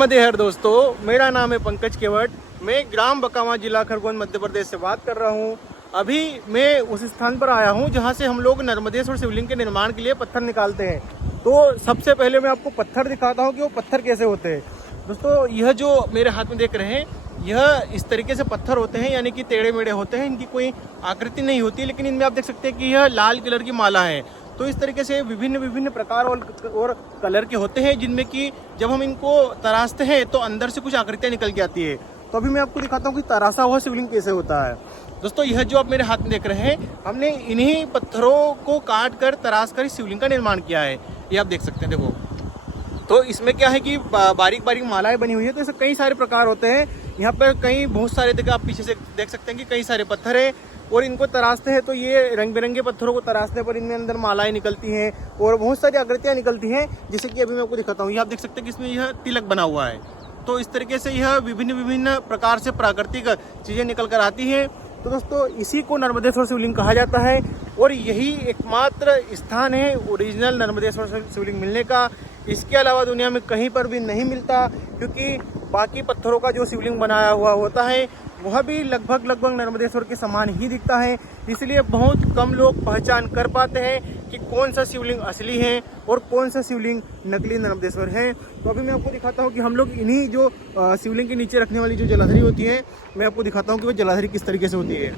नमस्ते दोस्तों, मेरा नाम है पंकज केवट। मैं ग्राम बकावा, जिला खरगोन, मध्य प्रदेश से बात कर रहा हूँ। अभी मैं उस स्थान पर आया हूँ जहाँ से हम लोग नर्मदेश्वर शिवलिंग के निर्माण के लिए पत्थर निकालते हैं। तो सबसे पहले मैं आपको पत्थर दिखाता हूँ कि वो पत्थर कैसे होते हैं। दोस्तों, यह जो मेरे हाथ में देख रहे हैं, यह इस तरीके से पत्थर होते हैं, यानी कि टेढ़े मेढ़े होते हैं। इनकी कोई आकृति नहीं होती, लेकिन इनमें आप देख सकते हैं कि यह लाल कलर की माला है। तो इस तरीके से विभिन्न विभिन्न प्रकार और कलर के होते हैं, जिनमें कि जब हम इनको तराशते हैं तो अंदर से कुछ आकृतियाँ निकल के आती है। तो अभी मैं आपको दिखाता हूँ कि तराशा हुआ शिवलिंग कैसे होता है। दोस्तों, यह जो आप मेरे हाथ में देख रहे हैं, हमने इन्हीं पत्थरों को काट कर तराश कर इस शिवलिंग का निर्माण किया है। ये आप देख सकते हैं, देखो। तो इसमें क्या है कि बारीक बारीक मालाएं बनी हुई है। तो इसमें कई सारे प्रकार होते हैं। यहाँ पर बहुत सारे, देखो आप पीछे से देख सकते हैं कि कई सारे पत्थर है और इनको तराशते हैं तो ये रंग बिरंगे पत्थरों को तराशने पर इनमें अंदर मालाएं निकलती हैं और बहुत सारी आकृतियां निकलती हैं। जैसे कि अभी मैं आपको दिखाता हूँ, ये आप देख सकते हैं कि इसमें यह तिलक बना हुआ है। तो इस तरीके से यह विभिन्न विभिन्न प्रकार से प्राकृतिक चीज़ें निकल कर आती हैं। तो दोस्तों, इसी को नर्मदेश्वर शिवलिंग कहा जाता है और यही एकमात्र स्थान है ओरिजिनल नर्मदेश्वर शिवलिंग मिलने का। इसके अलावा दुनिया में कहीं पर भी नहीं मिलता, क्योंकि बाकी पत्थरों का जो शिवलिंग बनाया हुआ होता है वह भी लगभग नर्मदेश्वर के समान ही दिखता है। इसलिए बहुत कम लोग पहचान कर पाते हैं कि कौन सा शिवलिंग असली है और कौन सा शिवलिंग नकली नर्मदेश्वर है। तो अभी मैं आपको दिखाता हूँ कि हम लोग इन्हीं जो शिवलिंग के नीचे रखने वाली जो जलाधरी होती है, मैं आपको दिखाता हूँ कि वो जलाधरी किस तरीके से होती है।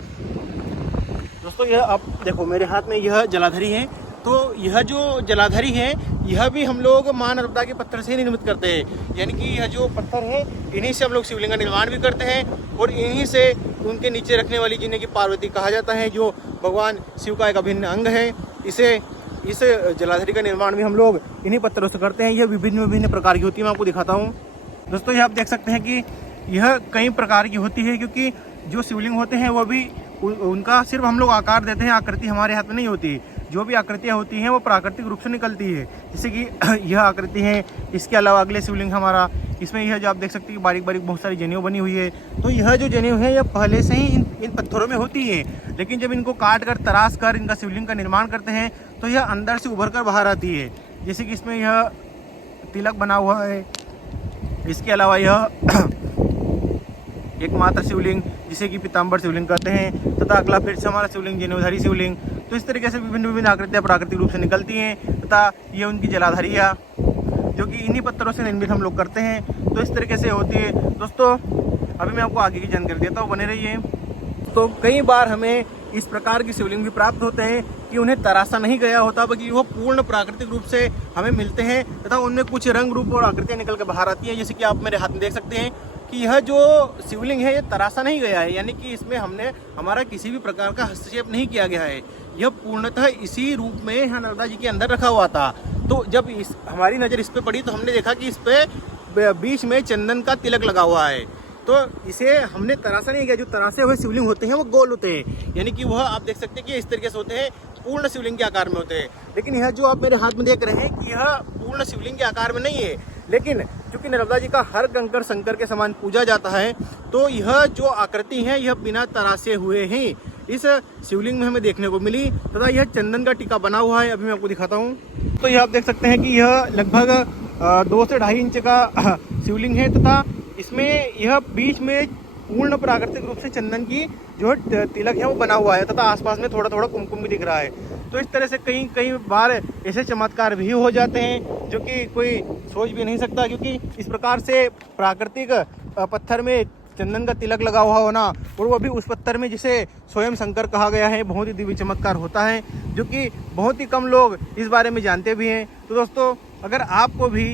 दोस्तों, यह आप देखो, मेरे हाथ में यह जलाधरी है। तो यह जो जलाधरी है, यह भी हम लोग माँ नर्मदा के पत्थर से ही निर्मित करते हैं। यानी कि यह जो पत्थर है, इन्हीं से हम लोग शिवलिंग का निर्माण भी करते हैं और इन्हीं से उनके नीचे रखने वाली, जिन्हें कि पार्वती कहा जाता है, जो भगवान शिव का एक अभिन्न अंग है, इस जलाधरी का निर्माण भी हम लोग इन्हीं पत्थरों से करते हैं। यह विभिन्न विभिन्न प्रकार की होती है। मैं आपको दिखाता हूँ। दोस्तों, यह आप देख सकते हैं कि यह कई प्रकार की होती है, क्योंकि जो शिवलिंग होते हैं वह भी उनका सिर्फ हम लोग आकार देते हैं, आकृति हमारे हाथ में नहीं होती। जो भी आकृतियाँ होती हैं वो प्राकृतिक रूप से निकलती है। जैसे कि यह आकृति है। इसके अलावा अगले शिवलिंग हमारा, इसमें यह जो आप देख सकते हैं कि बारीक बारीक बहुत सारी जनेऊ बनी हुई है। तो यह जो जनेऊ है, यह पहले से ही इन पत्थरों में होती है, लेकिन जब इनको काट कर तराश कर इनका शिवलिंग का निर्माण करते हैं तो यह अंदर से उभर कर बाहर आती है। जैसे कि इसमें यह तिलक बना हुआ है। इसके अलावा यह एकमात्र शिवलिंग, जिसे कि पीताम्बर शिवलिंग कहते हैं, तथा अगला फिर से हमारा शिवलिंग जनेऊधारी शिवलिंग। तो इस तरीके से विभिन्न विभिन्न आकृतियाँ प्राकृतिक रूप से निकलती हैं, तथा ये उनकी जलाधारियाँ, जो कि इन्हीं पत्थरों से निर्मित हम लोग करते हैं। तो इस तरीके से होती है। दोस्तों, अभी मैं आपको आगे की जानकारी देता हूँ, बने रहिए। तो कई बार हमें इस प्रकार की शिवलिंग भी प्राप्त होते हैं कि उन्हें तराशा नहीं गया होता, बल्कि वो पूर्ण प्राकृतिक रूप से हमें मिलते हैं, तथा उनमें कुछ रंग रूप और आकृतियाँ निकल कर बाहर आती हैं। जैसे कि आप मेरे हाथ में देख सकते हैं कि यह जो शिवलिंग है, ये तराशा नहीं गया है, यानी कि इसमें हमारा किसी भी प्रकार का हस्तक्षेप नहीं किया गया है। यह पूर्णतः इसी रूप में यहाँ नर्मदा जी के अंदर रखा हुआ था। तो जब हमारी नज़र इस पे पड़ी तो हमने देखा कि इस पे बीच में चंदन का तिलक लगा हुआ है। तो इसे हमने तराशा नहीं किया। जो तराशे हुए शिवलिंग होते हैं वो गोल होते हैं, यानी कि वह आप देख सकते हैं कि इस तरीके से होते हैं, पूर्ण शिवलिंग के आकार में होते हैं। लेकिन यह जो आप मेरे हाथ में देख रहे हैं कि यह पूर्ण शिवलिंग के आकार में नहीं है, लेकिन क्योंकि नर्मदा जी का हर कंकड़ शंकर के समान पूजा जाता है, तो यह जो आकृति है यह बिना तराशे हुए ही इस शिवलिंग में हमें देखने को मिली, तथा यह चंदन का टीका बना हुआ है। अभी मैं आपको दिखाता हूँ। तो यह आप देख सकते हैं कि यह लगभग 2 से 2.5 इंच का शिवलिंग है, तथा इसमें यह बीच में पूर्ण प्राकृतिक रूप से चंदन की जो तिलक है वो बना हुआ है, तथा आसपास में थोड़ा थोड़ा कुमकुम भी दिख रहा है। तो इस तरह से कई बार ऐसे चमत्कार भी हो जाते हैं जो कि कोई सोच भी नहीं सकता, क्योंकि इस प्रकार से प्राकृतिक पत्थर में चंदन का तिलक लगा हुआ होना, और वो भी उस पत्थर में जिसे स्वयं शंकर कहा गया है, बहुत ही दिव्य चमत्कार होता है, जो कि बहुत ही कम लोग इस बारे में जानते भी हैं। तो दोस्तों, अगर आपको भी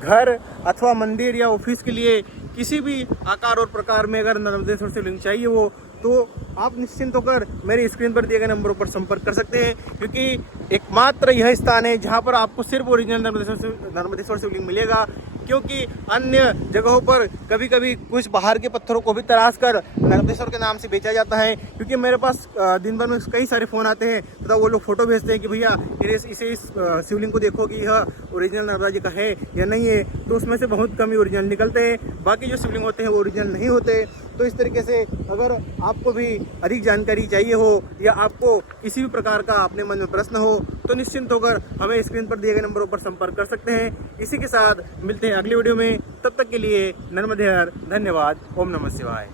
घर अथवा मंदिर या ऑफिस के लिए किसी भी आकार और प्रकार में अगर नर्मदेश्वर शिवलिंग चाहिए हो, तो आप निश्चिंत होकर मेरे स्क्रीन पर दिए गए नंबरों पर संपर्क कर सकते हैं, क्योंकि एकमात्र यह स्थान है जहां पर आपको सिर्फ ओरिजिनल नर्मदेश्वर शिवलिंग मिलेगा। क्योंकि अन्य जगहों पर कभी कभी कुछ बाहर के पत्थरों को भी तराश कर नर्मदेश्वर के नाम से बेचा जाता है। क्योंकि मेरे पास दिन भर में कई सारे फ़ोन आते हैं, तथा वो लोग फोटो भेजते हैं कि भैया इस शिवलिंग को देखो कि यह ओरिजिनल नर्मदा जी का है या नहीं है, तो उसमें से बहुत कम ही ओरिजिनल निकलते हैं, बाकी जो शिवलिंग होते हैं वो ओरिजिनल नहीं होते। तो इस तरीके से अगर आपको भी अधिक जानकारी चाहिए हो या आपको किसी भी प्रकार का अपने मन में प्रश्न हो तो निश्चिंत होकर हमें स्क्रीन पर दिए गए नंबरों पर संपर्क कर सकते हैं। इसी के साथ मिलते हैं अगली वीडियो में, तब तक के लिए नर्मदे हर, धन्यवाद। ओम नमः शिवाय।